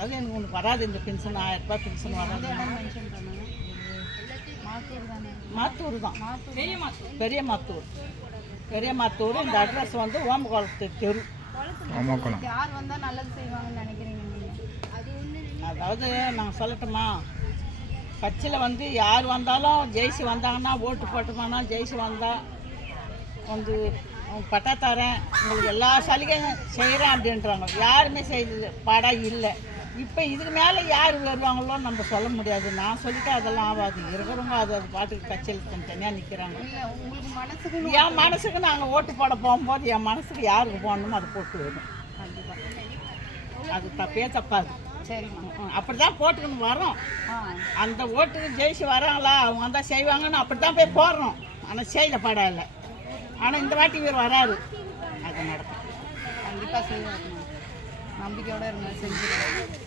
அதாவது எனக்கு ஒன்று வராது இந்த பென்ஷன் 1000 ரூபாய் பென்ஷன் வராது. மாத்தூர் தான், பெரிய மாத்தூர். பெரிய மாத்தூர். இந்த அட்ரஸ் வந்து ஓமகுளத்து தெரு. யார் வந்தால் நல்லது செய்வாங்கன்னு நினைக்கிறீங்க? அதாவது நான் சொல்லட்டுமா, கட்சியில் வந்து யார் வந்தாலும் ஜெயிச்சு வந்தாங்கன்னா ஓட்டு போட்டோம்னா ஜெயிச்சு வந்தால் வந்து பட்டா தரேன் உங்களுக்கு எல்லா சலுகையும் செய்கிறேன் அப்படின்றாங்க. யாருமே செய்யல, படம் இல்லை. இப்போ இதுக்கு மேலே யார் வருவாங்களோன்னு நம்ம சொல்ல முடியாது. நான் சொல்லிட்டு அதெல்லாம் ஆகாது. இருக்கிறவங்க அது பாட்டுக்கு கட்சியில் தனியாக நிற்கிறாங்க. என் மனசுக்கு நாங்கள் ஓட்டு போட போகும்போது என் மனசுக்கு யாருக்கு போடணுமோ அதை போட்டு வரும். அது தப்பே தப்பாது. சரி, அப்படி தான் போட்டுக்கணும் வரோம். அந்த ஓட்டுக்கு ஜெயிச்சு வராங்களா அவங்க வந்தால் செய்வாங்கன்னு அப்படி தான் போய் போடுறோம். ஆனால் செய்யல படம் இல்லை. ஆனால் இந்த வாட்டி இவர் வராரு, அது நடக்கும். கண்டிப்பாக செய்வாங்க. நம்பிக்கையோடு இருங்க, செஞ்சுருக்கோம்.